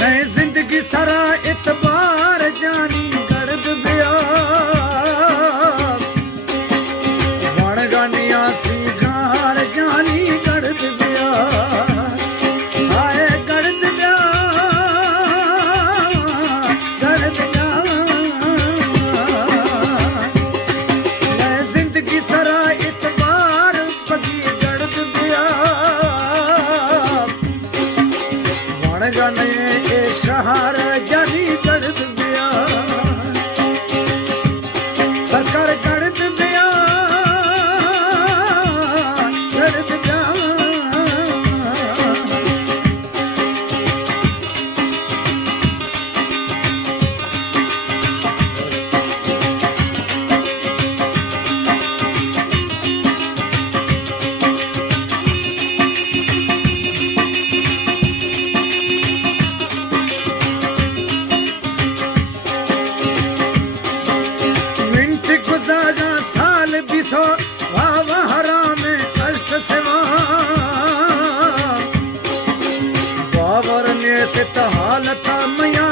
नए जिंदगी सारा इतबार जानी गड़द बिया वण गानिया सी गार जानी गड़द बिया आए गड़द बिया गड़द बिया नए जिंदगी सारा इतबार बगी गड़द बिया वण गाने शहर जानी गड़द बिया सरकार गड़द बिया गड़द बिया हालत मया